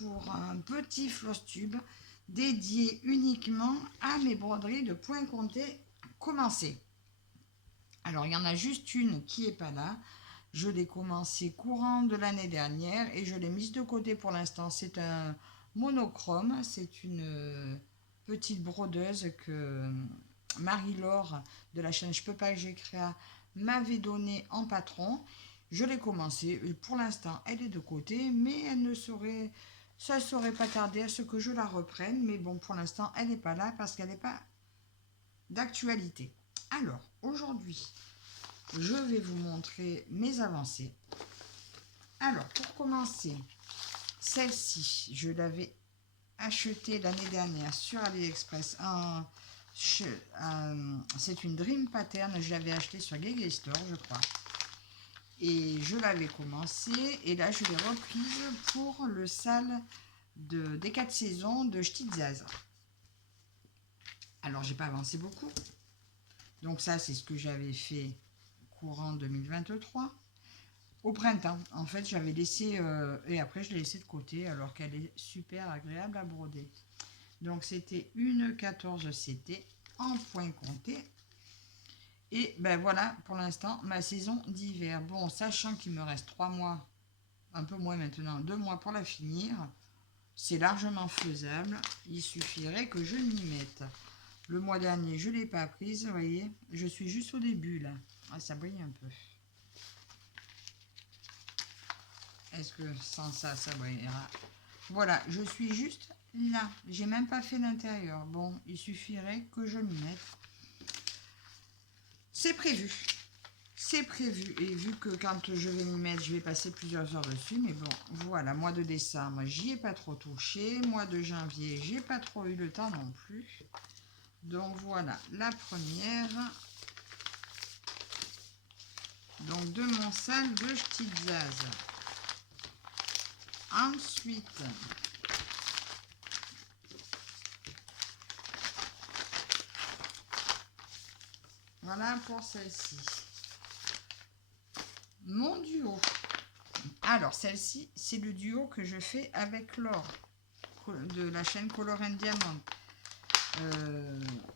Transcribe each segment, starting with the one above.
pour un petit floss tube dédié uniquement à mes broderies de point compté commencées. Alors il y en a juste une qui n'est pas là. Je l'ai commencé courant de l'année dernière et je l'ai mise de côté pour l'instant. C'est un monochrome, c'est une petite brodeuse que Marie-Laure de la chaîne Je peux pas que j'ai créé m'avait donné en patron. Je l'ai commencé et pour l'instant elle est de côté, mais ça ne saurait pas tarder à ce que je la reprenne. Mais bon, pour l'instant elle n'est pas là parce qu'elle n'est pas d'actualité. Alors aujourd'hui, je vais vous montrer mes avancées. Alors, pour commencer, celle-ci, je l'avais achetée l'année dernière sur AliExpress. C'est une Dream Pattern, je l'avais achetée sur Gege Store, je crois. Et je l'avais commencée, et là, je l'ai reprise pour le sale des 4 saisons de Stitzaz. Alors, j'ai pas avancé beaucoup. Donc ça, c'est ce que j'avais fait courant 2023. Au printemps, en fait, j'avais laissé, et après je l'ai laissé de côté, alors qu'elle est super agréable à broder. Donc c'était une 14 CT en point compté. Et ben voilà, pour l'instant, ma saison d'hiver. Bon, sachant qu'il me reste 3 mois, un peu moins maintenant, 2 mois pour la finir, c'est largement faisable. Il suffirait que je m'y mette. Le mois dernier, je ne l'ai pas prise, vous voyez. Je suis juste au début, là. Ah, ça brille un peu. Est-ce que sans ça, ça brillera? Voilà, je suis juste là. J'ai même pas fait l'intérieur. Bon, il suffirait que je m'y mette. C'est prévu. C'est prévu. Et vu que quand je vais m'y mettre, je vais passer plusieurs heures dessus. Mais bon, voilà, mois de décembre, j'y ai pas trop touché. Mois de janvier, j'ai pas trop eu le temps non plus. Donc voilà, la première. Donc de mon sac de Stitzaz. Ensuite, voilà pour celle-ci. Mon duo. Alors, celle-ci, c'est le duo que je fais avec Laure de la chaîne Color and Diamond.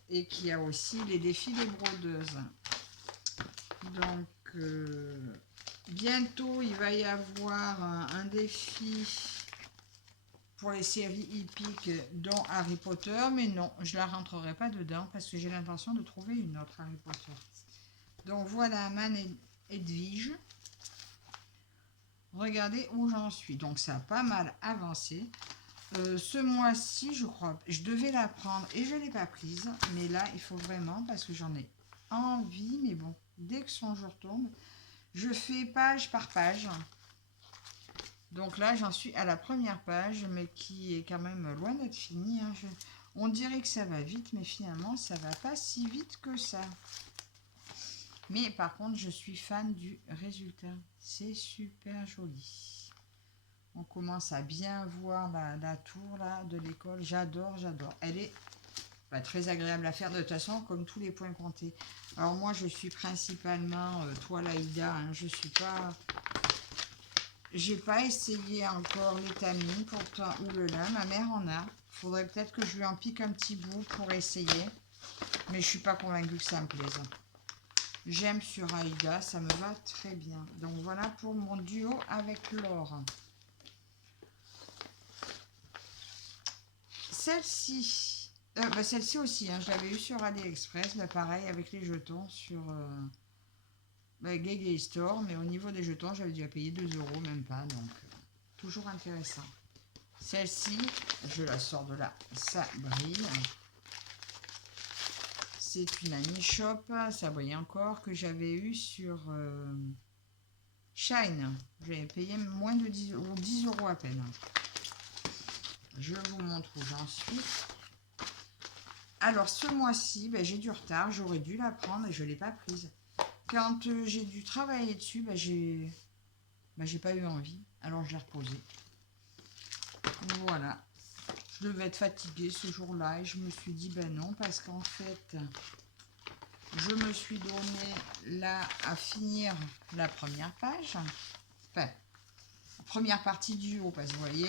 Et qui a aussi les défis des brodeuses. Donc, bientôt, il va y avoir un défi pour les séries hippiques dont Harry Potter. Mais non, je ne la rentrerai pas dedans parce que j'ai l'intention de trouver une autre Harry Potter. Donc, voilà Man et Edwige. Regardez où j'en suis. Donc, ça a pas mal avancé. Ce mois-ci, je crois, je devais la prendre et je ne l'ai pas prise. Mais là, il faut vraiment, parce que j'en ai envie. Mais bon, dès que son jour tombe, je fais page par page. Donc là, j'en suis à la première page, mais qui est quand même loin d'être finie. Hein. On dirait que ça va vite, mais finalement, ça va pas si vite que ça. Mais par contre, je suis fan du résultat. C'est super joli. On commence à bien voir la tour là, de l'école. J'adore, j'adore. Elle est très agréable à faire de toute façon, comme tous les points comptés. Alors moi, je suis principalement toile Aïda. Hein. Je suis pas... J'ai pas essayé encore l'étamine, pourtant, oulala, ma mère en a. Faudrait peut-être que je lui en pique un petit bout pour essayer. Mais je suis pas convaincue que ça me plaise. J'aime sur Aïda, ça me va très bien. Donc voilà pour mon duo avec Laure. Celle-ci, celle-ci aussi, hein, je l'avais eu sur AliExpress, là, pareil avec les jetons sur Gege Store, mais au niveau des jetons, j'avais dû payer 2 €, même pas, donc toujours intéressant. Celle-ci, je la sors de là, ça brille. C'est une Annie Shop, ça brille encore, que j'avais eu sur Shine. J'avais payé moins de 10 € à peine. Je vous montre où j'en suis. Alors, ce mois-ci, j'ai du retard. J'aurais dû la prendre et je ne l'ai pas prise. Quand j'ai dû travailler dessus, j'ai pas eu envie. Alors, je l'ai reposée. Voilà. Je devais être fatiguée ce jour-là et je me suis dit, non, parce qu'en fait, je me suis donné là à finir la première page. Enfin, la première partie du haut, parce que vous voyez...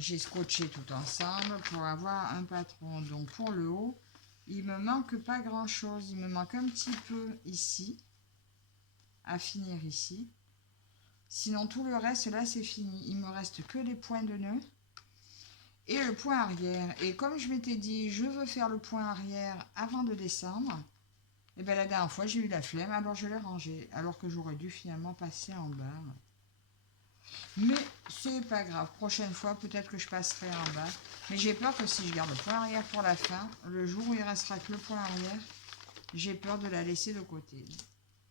j'ai scotché tout ensemble pour avoir un patron. Donc pour le haut, il me manque pas grand chose. Il me manque un petit peu ici, à finir ici. Sinon tout le reste là c'est fini. Il me reste que les points de nœud et le point arrière. Et comme je m'étais dit, je veux faire le point arrière avant de descendre. Et bien la dernière fois j'ai eu la flemme, alors je l'ai rangé. Alors que j'aurais dû finalement passer en bas. Mais c'est pas grave. Prochaine fois, peut-être que je passerai en bas. Mais j'ai peur que si je garde le point arrière pour la fin, le jour où il restera que le point arrière, j'ai peur de la laisser de côté.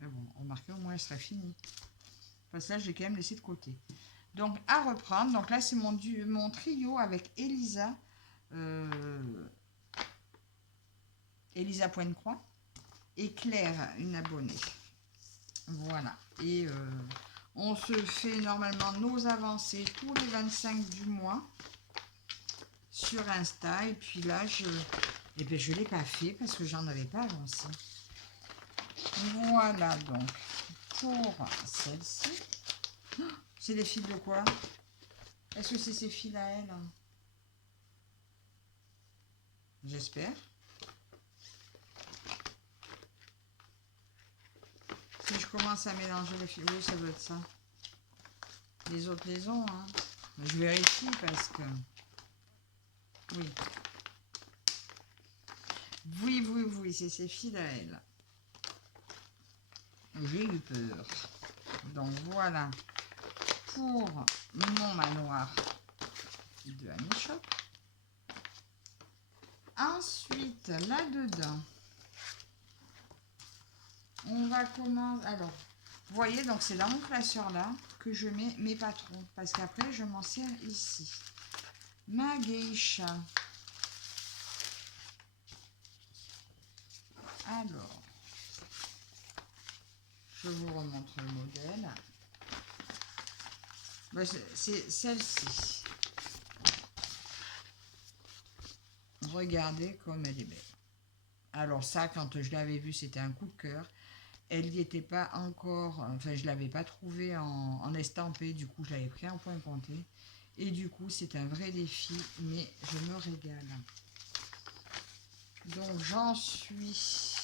Mais bon, remarquez, au moins elle sera finie. Parce que là, je l'ai quand même laissé de côté. Donc, à reprendre. Donc là, c'est mon trio avec Elisa. Elisa Pointe-Croix. Et Claire, une abonnée. Voilà. Et on se fait normalement nos avancées tous les 25 du mois sur Insta. Et puis là, je ne l'ai pas fait parce que j'en avais pas avancé. Voilà donc pour celle-ci. Oh, c'est des fils de quoi? Est-ce que c'est ces fils à elle? J'espère. Si je commence à mélanger les fils, oui, ça doit être ça. Les autres les ont, hein. Je vérifie parce que... Oui. Oui, c'est ces fils à elle. J'ai eu peur. Donc voilà pour mon manoir de Honey Shop. Ensuite, là-dedans, on va commencer... Alors, vous voyez, donc c'est dans mon classeur là que je mets mes patrons. Parce qu'après, je m'en sers ici. Ma geisha. Alors, je vous remontre le modèle. Ben, c'est celle-ci. Regardez comme elle est belle. Alors ça, quand je l'avais vue, c'était un coup de cœur. Elle n'y était pas encore... Enfin, je ne l'avais pas trouvée en estampé. Du coup, je l'avais pris en point compté. Et du coup, c'est un vrai défi. Mais je me régale. Donc, j'en suis...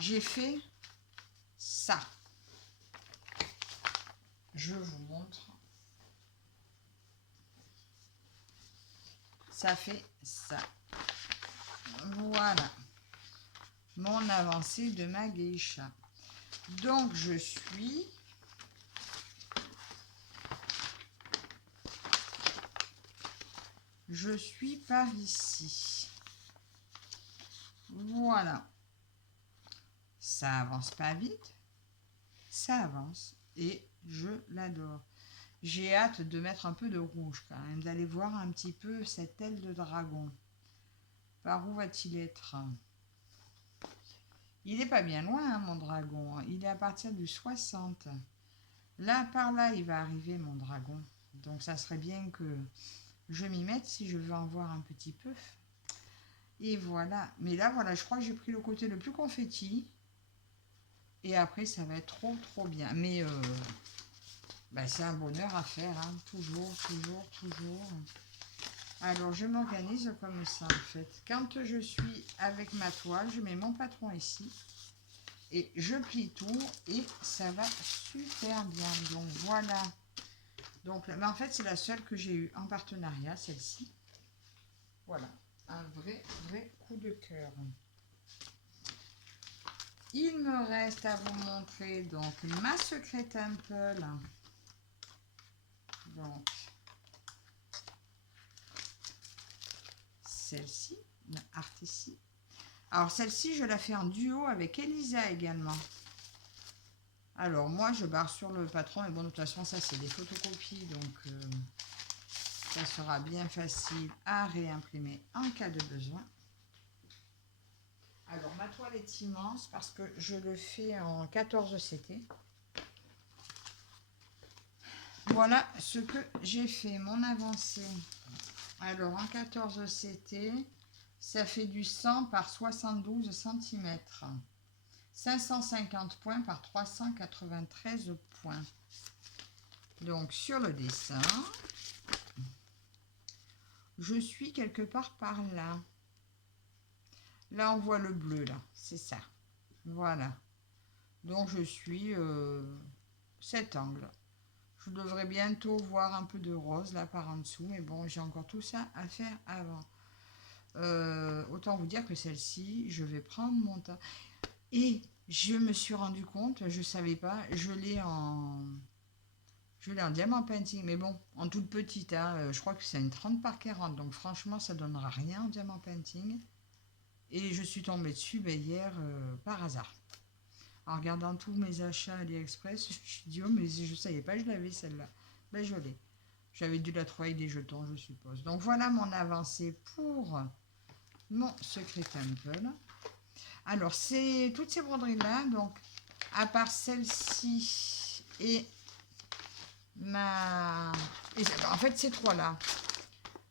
J'ai fait ça. Je vous montre. Ça fait ça. Voilà. Mon avancée de ma geisha. Donc, je suis par ici. Voilà. Ça avance pas vite. Ça avance. Et je l'adore. J'ai hâte de mettre un peu de rouge quand même. D'aller voir un petit peu cette aile de dragon. Par où va-t-il être? Il n'est pas bien loin, hein, mon dragon. Il est à partir du 60. Là, par là, il va arriver, mon dragon. Donc, ça serait bien que je m'y mette si je veux en voir un petit peu. Et voilà. Mais là, voilà, je crois que j'ai pris le côté le plus confetti. Et après, ça va être trop bien. Mais bah, c'est un bonheur à faire, hein. Toujours. Alors, je m'organise comme ça, en fait. Quand je suis avec ma toile, je mets mon patron ici. Et je plie tout et ça va super bien. Donc, voilà. Donc, mais en fait, c'est la seule que j'ai eue en partenariat, celle-ci. Voilà. Un vrai coup de cœur. Il me reste à vous montrer donc ma Secret Temple. Donc, celle-ci, la Artici. Alors, celle-ci, je la fais en duo avec Elisa également. Alors, moi, je barre sur le patron. Et bon, de toute façon, ça, c'est des photocopies. Donc, ça sera bien facile à réimprimer en cas de besoin. Alors, ma toile est immense parce que je le fais en 14 CT. Voilà ce que j'ai fait, mon avancée. Alors, en 14 CT, ça fait du 100 par 72 cm. 550 points par 393 points. Donc sur le dessin, je suis quelque part par là. Là, on voit le bleu, là. C'est ça. Voilà. Donc, je suis cet angle. Je devrais bientôt voir un peu de rose, là, par en dessous. Mais bon, j'ai encore tout ça à faire avant. Autant vous dire que celle-ci, je vais prendre mon temps. Et je me suis rendu compte, je ne savais pas, je l'ai en diamant painting. Mais bon, en toute petite, hein, je crois que c'est une 30 par 40. Donc, franchement, ça ne donnera rien en diamant painting. Et je suis tombée dessus hier par hasard. En regardant tous mes achats AliExpress, je me suis dit, oh, mais je ne savais pas que je l'avais celle-là. Ben, je l'ai. J'avais dû la trouver avec des jetons, je suppose. Donc voilà mon avancée pour mon secret temple. Alors, c'est toutes ces broderies-là, donc, à part celle-ci et ma... Et, en fait, ces trois-là.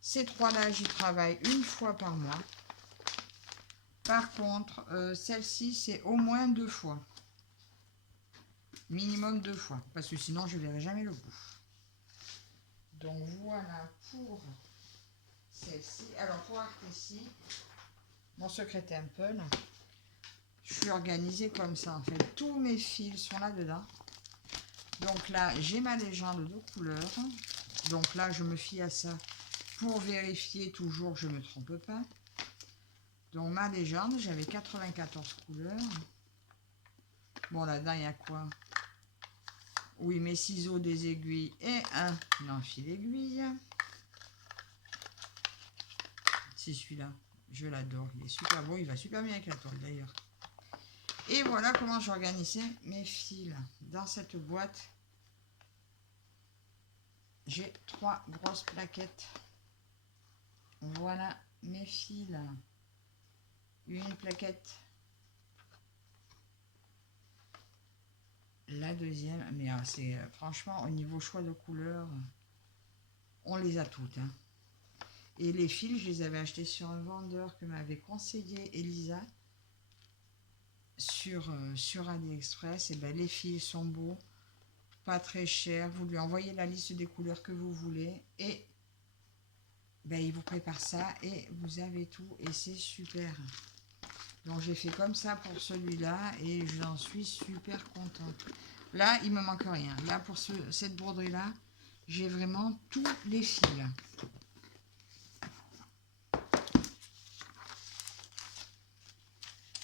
Ces trois-là, j'y travaille une fois par mois. Par contre, celle-ci, c'est au moins 2 fois. Minimum 2 fois. Parce que sinon, je ne verrai jamais le bout. Donc, voilà pour celle-ci. Alors, pour Artessi, mon secret temple, je suis organisée comme ça, en fait. Tous mes fils sont là-dedans. Donc là, j'ai ma légende de couleurs. Donc là, je me fie à ça pour vérifier toujours que je ne me trompe pas. Donc ma légende, j'avais 94 couleurs. Bon, là-dedans, il y a quoi? Oui, mes ciseaux, des aiguilles et un enfil aiguille. C'est celui-là. Je l'adore. Il est super beau. Il va super bien avec la toile d'ailleurs. Et voilà comment j'organisais mes fils. Dans cette boîte, j'ai 3 grosses plaquettes. Voilà mes fils. Une plaquette. La deuxième, mais c'est franchement au niveau choix de couleurs, on les a toutes. Hein. Et les fils, je les avais achetés sur un vendeur que m'avait conseillé Elisa sur AliExpress. Et ben les fils sont beaux, pas très chers. Vous lui envoyez la liste des couleurs que vous voulez et ben, il vous prépare ça et vous avez tout et c'est super. Donc j'ai fait comme ça pour celui-là et j'en suis super contente. Là, il me manque rien. Là, pour cette broderie-là, j'ai vraiment tous les fils.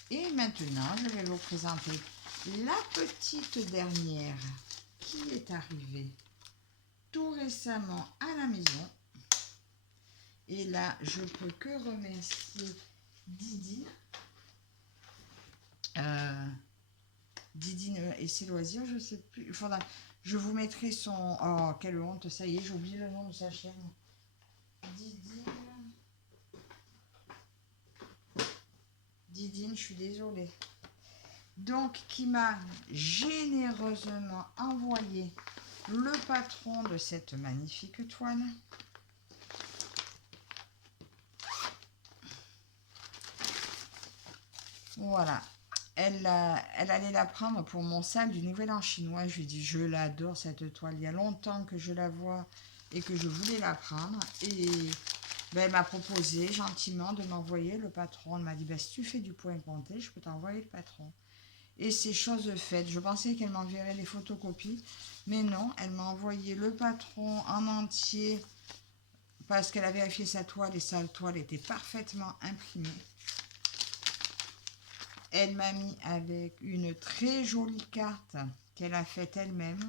Et maintenant, je vais vous présenter la petite dernière qui est arrivée tout récemment à la maison. Et là, je peux que remercier Didi. Didi et ses loisirs, je sais plus. Faudra, je vous mettrai son... Oh, quelle honte, ça y est, j'ai oublié le nom de sa chaîne. Didine, je suis désolée. Donc, qui m'a généreusement envoyé le patron de cette magnifique toile. Voilà. Elle allait la prendre pour mon salle du Nouvel An chinois. Je lui ai dit, je l'adore cette toile. Il y a longtemps que je la vois et que je voulais la prendre. Et ben, elle m'a proposé gentiment de m'envoyer le patron. Elle m'a dit, ben, si tu fais du point compté, je peux t'envoyer le patron. Et c'est chose faite. Je pensais qu'elle m'enverrait les photocopies. Mais non, elle m'a envoyé le patron en entier parce qu'elle a vérifié sa toile et sa toile était parfaitement imprimée. Elle m'a mis avec une très jolie carte qu'elle a faite elle-même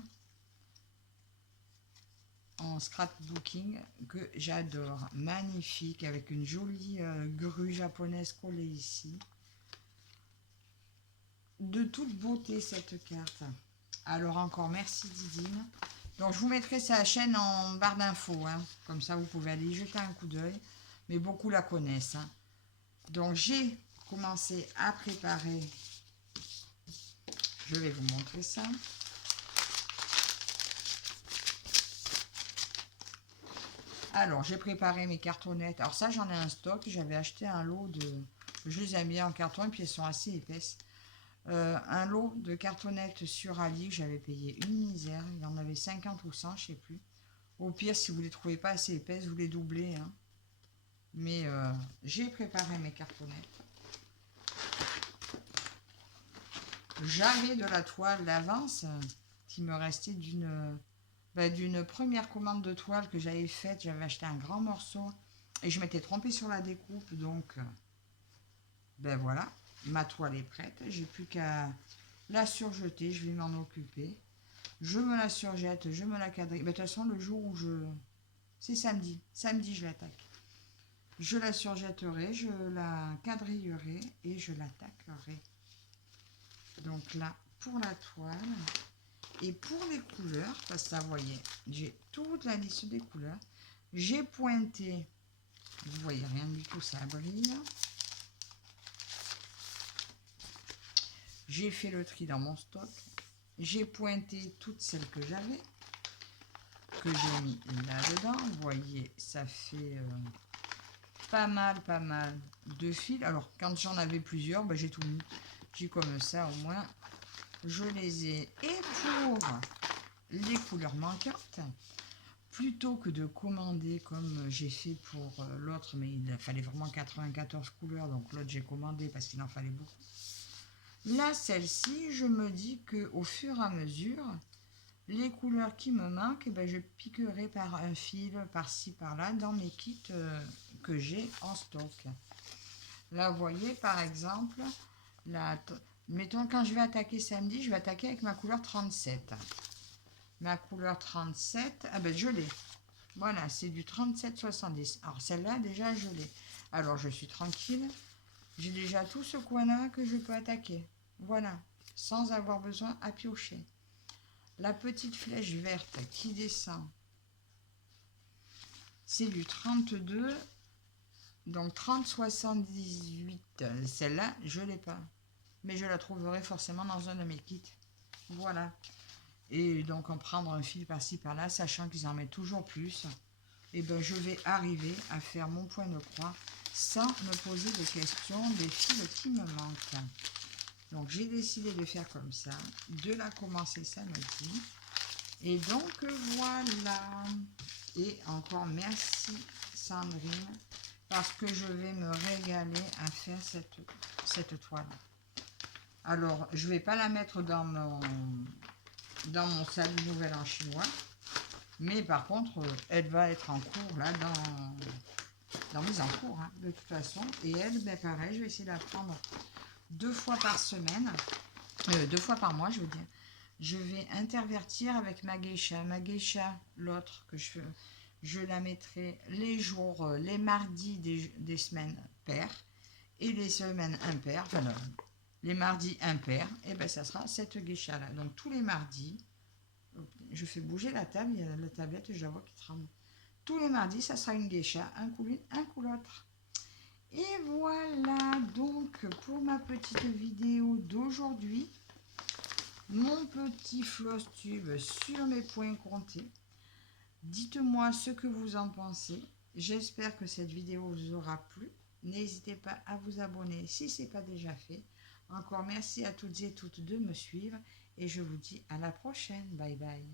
en scrapbooking que j'adore. Magnifique, avec une jolie grue japonaise collée ici. De toute beauté cette carte. Alors encore merci Didine. Donc je vous mettrai sa chaîne en barre d'infos. Hein. Comme ça vous pouvez aller y jeter un coup d'œil. Mais beaucoup la connaissent. Hein. Donc j'ai commencé à préparer. Je vais vous montrer ça. Alors, j'ai préparé mes cartonnettes. Alors ça, j'en ai un stock. J'avais acheté un lot de... Je les ai mis en carton et puis elles sont assez épaisses. Un lot de cartonnettes sur Ali, j'avais payé une misère. Il y en avait 50 ou 100, je sais plus. Au pire, si vous ne les trouvez pas assez épaisses, vous les doublez. Hein. Mais j'ai préparé mes cartonnettes. J'avais de la toile d'avance qui me restait d'une première commande de toile que j'avais faite. J'avais acheté un grand morceau et je m'étais trompée sur la découpe. Donc, ben voilà, ma toile est prête. J'ai plus qu'à la surjeter. Je vais m'en occuper. Je me la surjette, je me la quadrille. De toute façon, le jour où c'est samedi. Samedi, je l'attaque. Je la surjetterai, je la quadrillerai et je l'attaquerai. Donc là, pour la toile. Et pour les couleurs, parce que là, vous voyez, j'ai toute la liste des couleurs. J'ai pointé, vous voyez rien du tout, ça brille. J'ai fait le tri dans mon stock. J'ai pointé toutes celles que j'avais, que j'ai mis là-dedans. Vous voyez, ça fait pas mal de fils. Alors, quand j'en avais plusieurs, ben, j'ai tout mis. J'ai comme ça, au moins, je les ai. Et pour les couleurs manquantes, plutôt que de commander comme j'ai fait pour l'autre, mais il fallait vraiment 94 couleurs, donc l'autre j'ai commandé parce qu'il en fallait beaucoup. Là, celle-ci, je me dis qu'au fur et à mesure, les couleurs qui me manquent, ben, je piquerai par un fil, par-ci, par-là, dans mes kits que j'ai en stock. Là, vous voyez, par exemple, mettons, quand je vais attaquer samedi, je vais attaquer avec ma couleur 37. Ma couleur 37, ah ben, je l'ai. Voilà, c'est du 37,70. Alors, celle-là, déjà, je l'ai. Alors, je suis tranquille. J'ai déjà tout ce coin-là que je peux attaquer. Voilà, sans avoir besoin à piocher. La petite flèche verte qui descend, c'est du 32, donc 30,78. Celle-là, je ne l'ai pas. Mais je la trouverai forcément dans un de mes kits. Voilà. Et donc, en prendre un fil par-ci, par-là, sachant qu'ils en mettent toujours plus, et ben, je vais arriver à faire mon point de croix sans me poser de questions des fils qui me manquent. Donc, j'ai décidé de faire comme ça, de la commencer samedi. Et donc, voilà. Et encore merci Sandrine, parce que je vais me régaler à faire cette toile. Alors, je ne vais pas la mettre dans mon salut nouvelle en chinois, mais par contre, elle va être en cours là dans mes encours, hein, de toute façon. Et elle, ben pareil, je vais essayer de la prendre 2 fois par semaine, 2 fois par mois, je veux dire. Je vais intervertir avec ma geisha. Ma geisha, l'autre que je la mettrai les jours, les mardis des semaines paires et les semaines impaires, enfin les mardis impairs, et ben ça sera cette geisha là. Donc tous les mardis, je fais bouger la table, il y a la tablette, je la vois qui tremble. Tous les mardis, ça sera une geisha, un coup l'une, un coup l'autre. Et voilà donc pour ma petite vidéo d'aujourd'hui. Mon petit floss tube sur mes points comptés. Dites-moi ce que vous en pensez. J'espère que cette vidéo vous aura plu. N'hésitez pas à vous abonner si ce n'est pas déjà fait. Encore merci à toutes et toutes de me suivre et je vous dis à la prochaine. Bye bye.